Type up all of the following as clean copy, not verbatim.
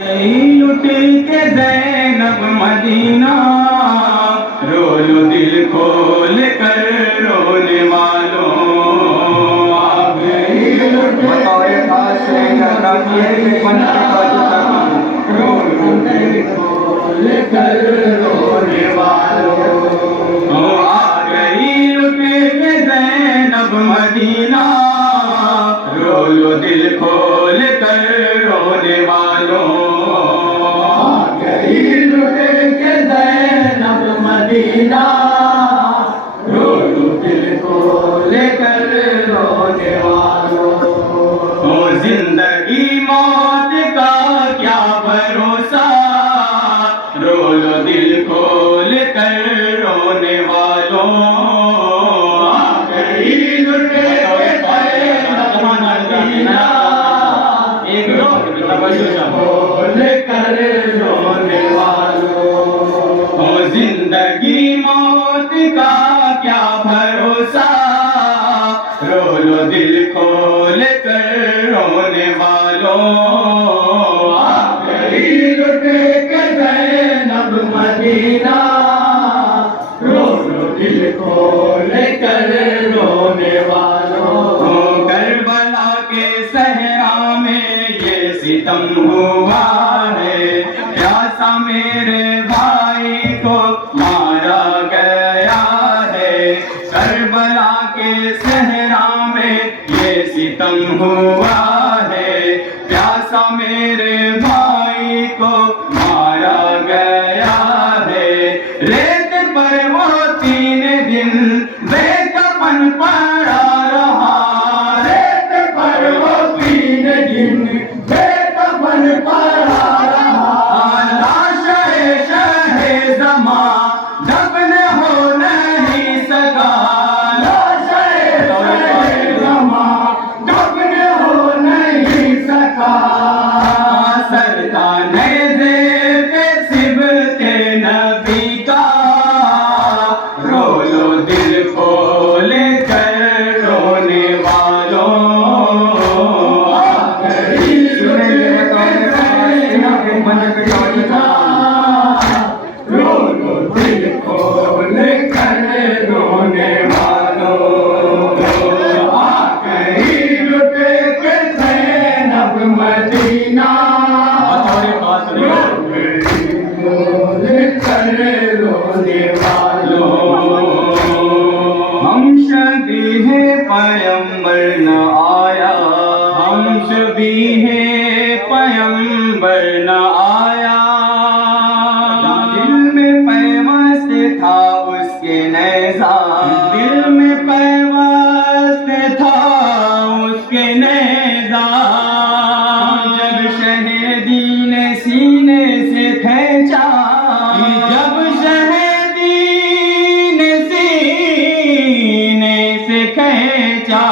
لٹ کے زینب مدینہ رو لو دل کھول کر رونے والوں آ گئی بطور خاص رو لو دل کھول کر رونے والوں آ گئی لٹ کے زینب مدینہ رو لو دل کھول کر رونے والوں مدینہ رو لو دل کھول کر رونے والوں زندگی موت کا کیا بھروسہ رو لو دل کھول کر رونے والوں آ گئی لٹ کے زینب مدینہ ایک کھول کر رونے والوں زندگی موت کا کیا بھروسہ رو لو دل کھول کر رونے والوں آ گئی لٹ کے زینب مدینہ رو لو دل کھول کر رونے والوں کربلا کے صحرا میں یہ ستم ہوا ہے پیاسا میرے بھائی کو مارا گیا ہے کربلا کے صحرا میں یہ ستم ہوا ہے پیاسا میرے بھائی کو مارا گیا ہے ریت پر وہ 3 دن بے کفن پڑا رہا ریت پر وہ 3 دن بے کفن پڑا دفن ہو نہیں سکا دفن ہو نہیں سکا سردان زیب صبت نبی کا رو لو دل کھول کر رونے والوں ہم شبیہ پیمبر نہ آیا ہم شبیہ پیمبر نہ آیا دل میں پیوست تھا اس کے نیزہ دل میں پیوست تھا اس کے نیزہ جب شہیدی نے سینے سے کھینچا جب شہیدی نے سینے سے کھینچا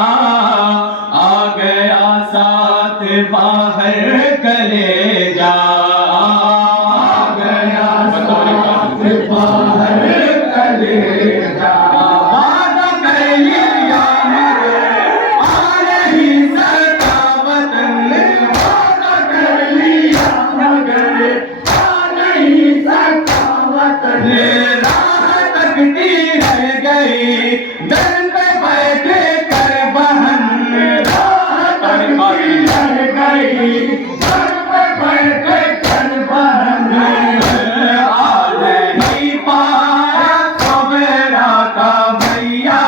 آ گیا ساتھ باہر کلیجا آ گیا ساتھ باہر کلیجا وعدہ کر لیا آ نہیں سکا وطن وعدہ کر لیا مگر آ نہیں سکا وطن راہ تکتی رہ گئی در پہ بیٹھے کر بہن راہ تکتی رہ گئی در پہ بیٹھے کر بہن آ نہیں پایا صبرا کا بھیا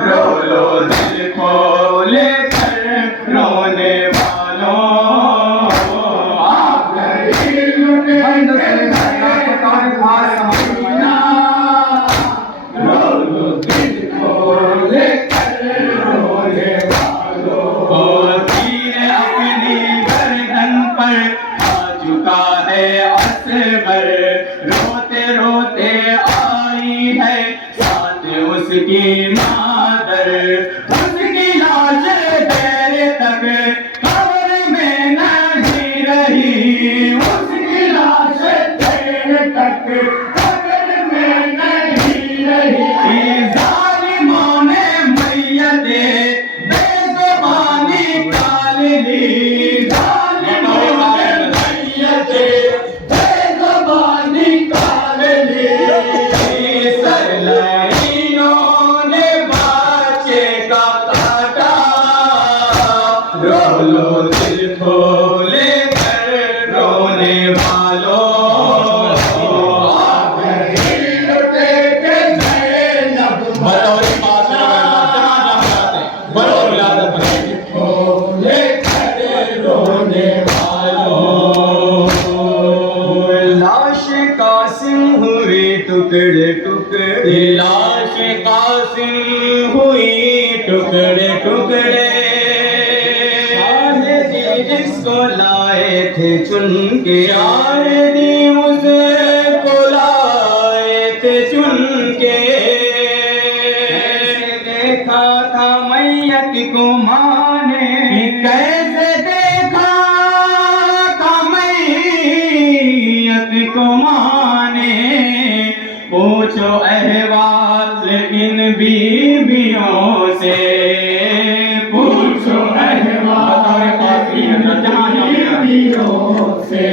رو لو دل کھول کر رونے والوں آ گئی لٹ کے مدینہ رو لو دل کھول کر رونے والوں تیر اپنی گردن پر آ چکا ہے اصغر روتے روتے آئی ہے ساتھ اس کی مادر اس کی لاش دیر تک قبر میں نہیں رہی اس کی لاش دیر تک قبر میں نہیں رہی ظالموں نے میت بے زبانی نکال لی ظالموں نے تھے چن کے شاعری اسے بلائے تھے چن کے دیکھا تھا میت کو ماں نے کیسے دیکھا تھا میت کو ماں نے پوچھو احوال ان بیویوں سے پوچھو احوال بیویوں سے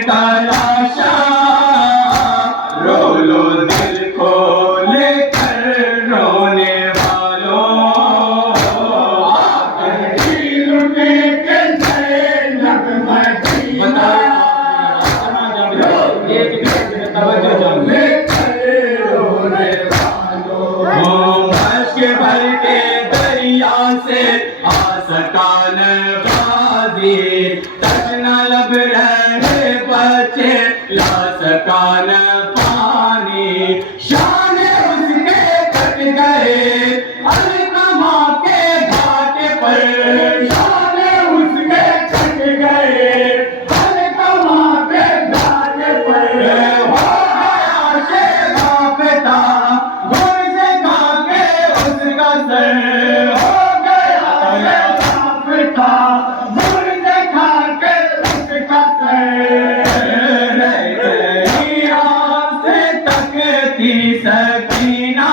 تلاشا رو لو دل کو لے کر رونے والوں لٹے کے زینب مدینہ لے کر رونے والوں مشک بھر کے دریا سے آ سکا نوازی تشنا لب رہے بچے لا سکا نہ پانی شان اس کے کٹ گئے القمہ کے گھاٹ پر شان اس کے کٹ گئے القمہ کے گھاٹ پر ہو گیا شیخ پتا گھر سے کھا کے اس کا سر ہو گیا شیخ پتا گھر سے کھا کے اس کا سر سکینہ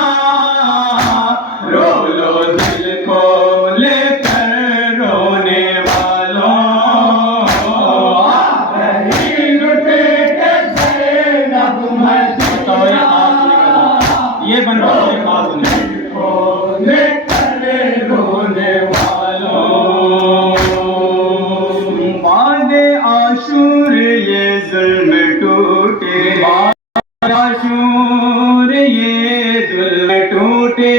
رو لو دل کو لے کر رونے والوں لٹے کے زینب مدینہ یہ بن رہا دل کو لے کر رونے والوں بعد عاشور یہ ظلم ٹوٹے عاشور یہ ظلم ٹوٹے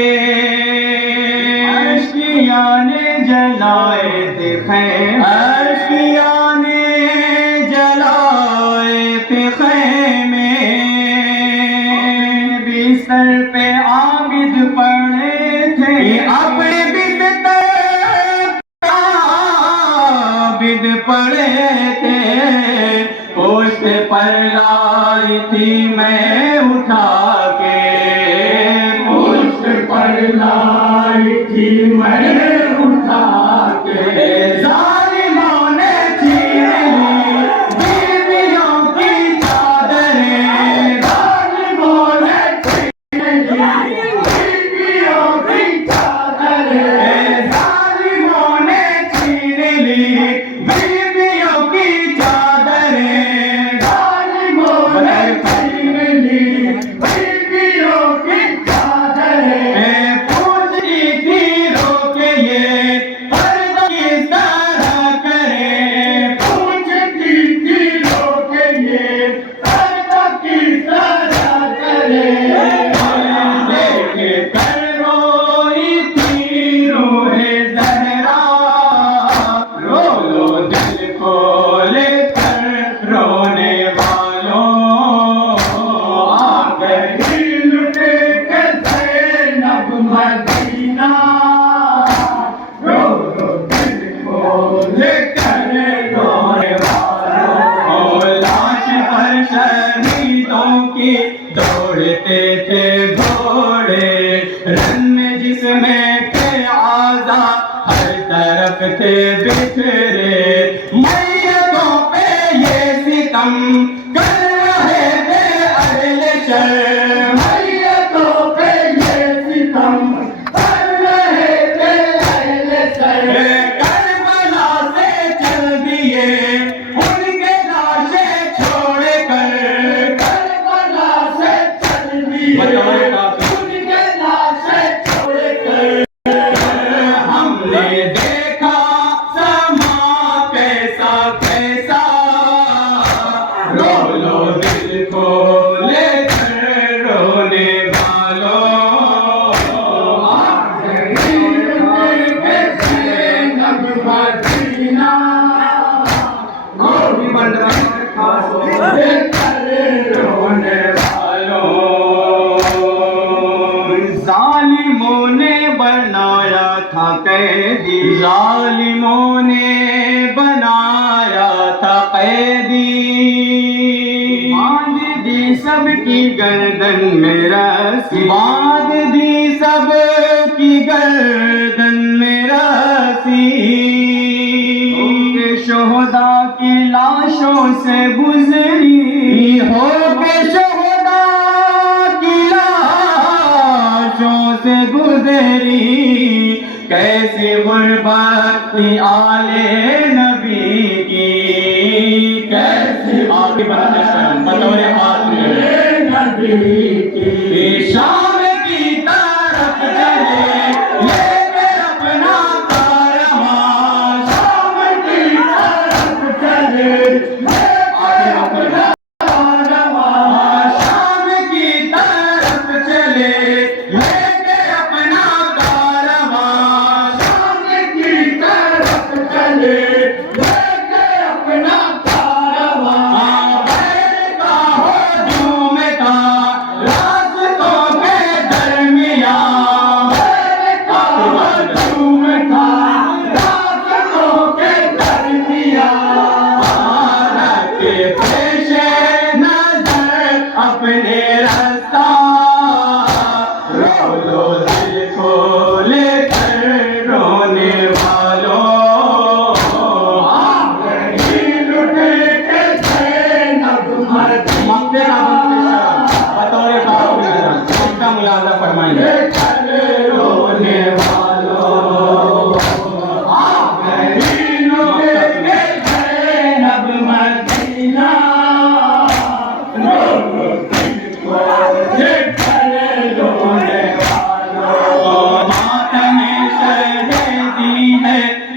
اشکیاں نے جلائے تھے خیمے اشکیاں نے جلائے تھے خیمے بستر پہ عابد پڑے تھے اپنے بستر پہ عابد پڑے تھے پوشت پر لائی تھی میں اٹھا کے پوشت پر لائی تھی میں اٹھا کے ظالموں نے چھین لی بیویوں کی چادریں ظالموں نے چھین لی بیویوں کی چادریں ظالموں نے چھین لی بیویوں کی چادریں دوڑتے تھے گھوڑے رن میں جس میں تھے آزا ہر طرف تھے بکھرے میتوں پہ یہ ستم کر رہے تھے اہل شر میتوں پہ یہ ستم کر رہے تھے اہل شر کربلا سے چل دیے ان کے لاشیں چھوڑ کر رونے والوں، ظالموں نے بنایا تھا قیدی، ظالموں نے بنایا تھا قیدی، باندھ دی سب کی گردن میں رسی، باندھ دی سب کی گردن میں رسی، شہدا کی لاشوں سے گزری، ہو کے شہدا کی لاشوں سے گزری، کیسی غربت تھی آل نبی کی، کیسی آگے بڑھتے شرم بطور آل نبی کی، شام کی طرف چلے اپنے رستہ رو لو دل کھولے کر رونے والوں، لٹ کے زینب مرتی بطور اس کا ملاحظہ فرمائیے، رونے والوں لٹ کے زینب مدینہ،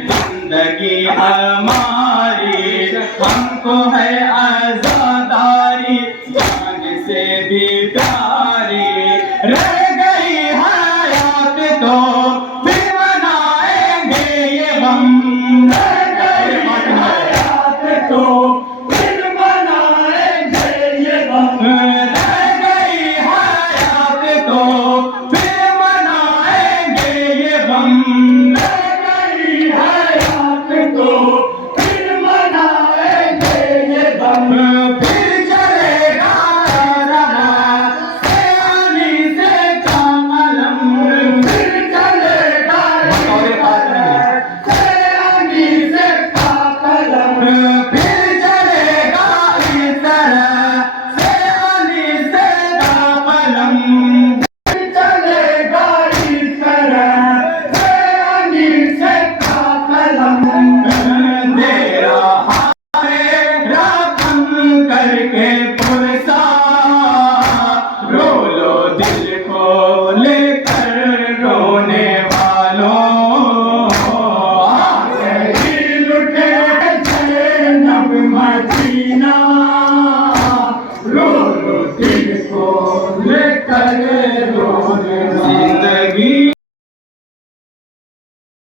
زندگی ہماری ہم کو ہے عزاداری، جان سے بھی پیاری، رہ گئی حیات تو پھر منائیں گے یہ غم، رہ گئی حیات تو پھر منائیں گے یہ غم،